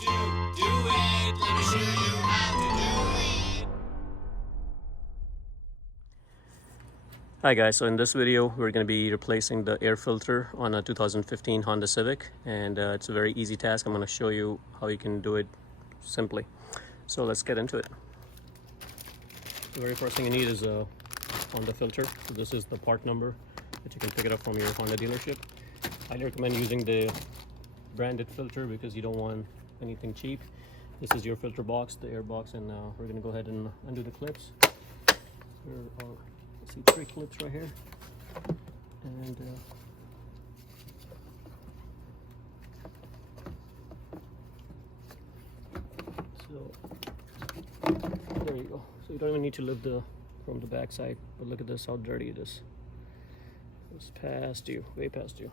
it. Let me show you how to do it. Hi guys, so in this video we're going to be replacing the air filter on a 2015 Honda Civic, and it's a very easy task. I'm going to show you how you can do it simply. So let's get into it. The very first thing you need is a Honda filter. So this is the part number that you can pick it up from your Honda dealership. I recommend using the branded filter because you don't want anything cheap. This is your filter box, the air box, and we're going to go ahead and undo the clips. There are, I see 3 clips right here, and so there you go. So you don't even need to lift from the back side, but look at this, how dirty it is. It's past you, way past you.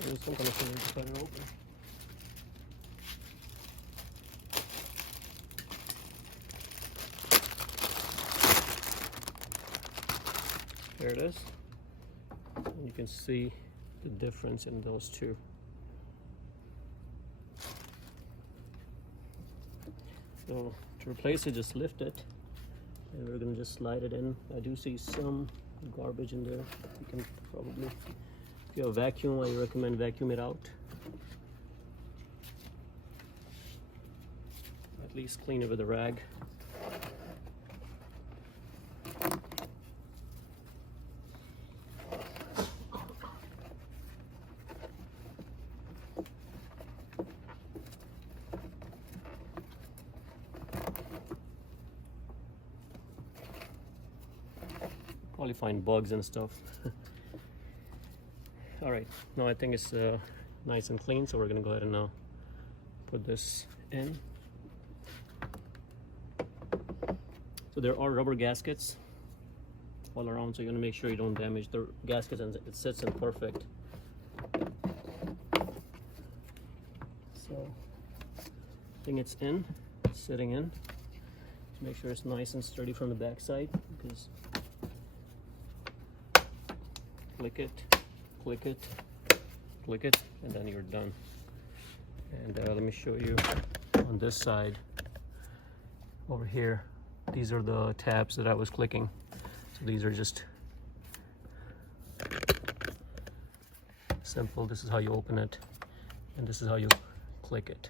There's some kind of thing to cut it open. There it is. And you can see the difference in those two. So to replace it, just lift it, and we're going to just slide it in. I do see some garbage in there. You can probably, if you have a vacuum, I recommend vacuum it out. At least clean it with a rag. Probably find bugs and stuff. All right, now I think it's nice and clean, so we're gonna go ahead and now put this in. So there are rubber gaskets all around, so you're gonna make sure you don't damage the gaskets and it sits in perfect. So I think it's in, it's sitting in. Just make sure it's nice and sturdy from the back side, because click it, click it, click it, and then you're done. And let me show you on this side over here. These are the tabs that I was clicking. So these are just simple. This is how you open it, and this is how you click it.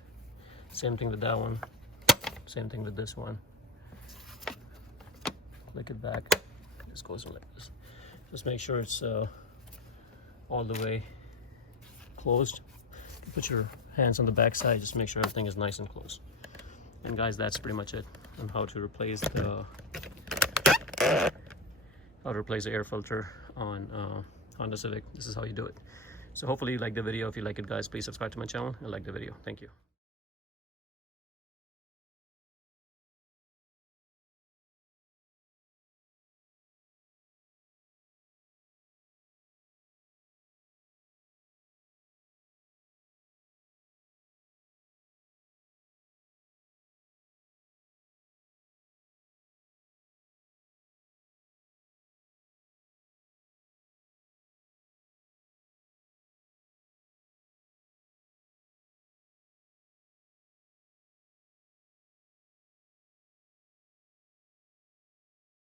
Same thing with that one, same thing with this one. Click it back, this goes like this. Just make sure it's all the way closed. You put your hands on the back side, just make sure everything is nice and close. And guys, that's pretty much it on how to replace the air filter on Honda Civic. This is how you do it. So hopefully you like the video. If you like it, guys, please subscribe to my channel and like the video. Thank you.